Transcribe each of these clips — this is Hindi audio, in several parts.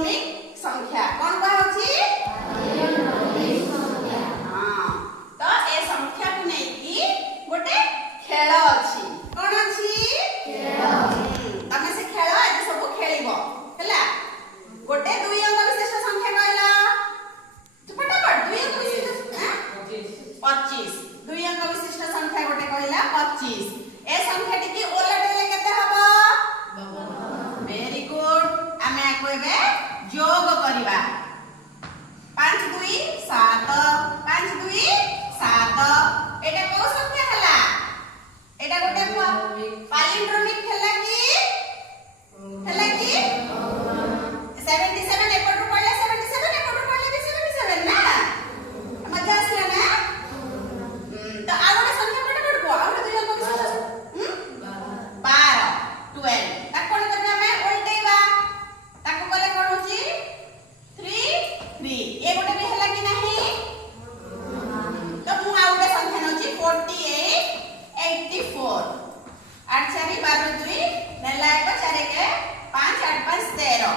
पालिंड्रोमिक संख्या कौन कहउची पालिंड्रोमिक संख्या हां तो ए संख्या को नै की गोटे खेल अछि कोन अछि खेल तमे से खेल आज सब खेलिबो हला गोटे दुई अंक विशिष्ट संख्या कहला फटाफट दुई अंक विशिष्ट 25 दुई अंक विशिष्ट संख्या गोटे कहला 25 ए संख्या टी की ओलटेले केते हबो वेरी गुड आमे आको एबे जोग करिबा 5 2 7 5 2 7 एटा को संख्या हला एटा गोटे पालिंड्रोमिक हला की 77 एपटू पड़ले 77 एपटू पड़ले भी 77 ना मजा आसला ना तो आ गोटे संख्या फटाफट को आ गोटे दुई अंक विशिष्ट 12 12 ता कोन करबा हमें उल्टेबा ताको बोले कोन होची 3 3 ए गोटे भी हला कि नहीं तो मु आ गोटे संख्या नोची 48 84 8 4 12 2 नेला एक 4 के 5 8 5 13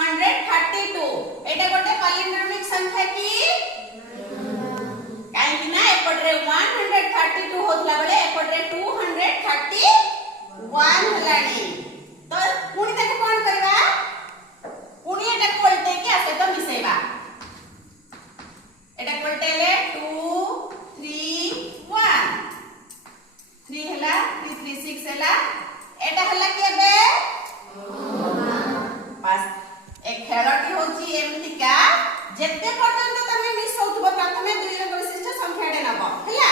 132 एटा गोटे पालिंड्रोमिक संख्या की काहे कि ना एपटरे 132 होतला बेले एपटरे 231 हलानी तो पुणी ताके कोन करबा पुणी एटा कोल्टे के आसे तो मिसेबा एटा कोल्टेले 2 3 1 3 हला 3 3 6 हला एटा हला के बे बस एक खेलटी होची एमतिका जेते पर्यंत तमे मिसौथबो प्रथमे दुई अंक विशिष्ट संख्याटे नबो हला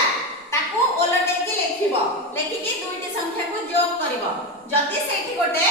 ताकू ओलटे की लेखिबो लेखि की दुईटी संख्या को जोग करिवो जदी सेठी गोटे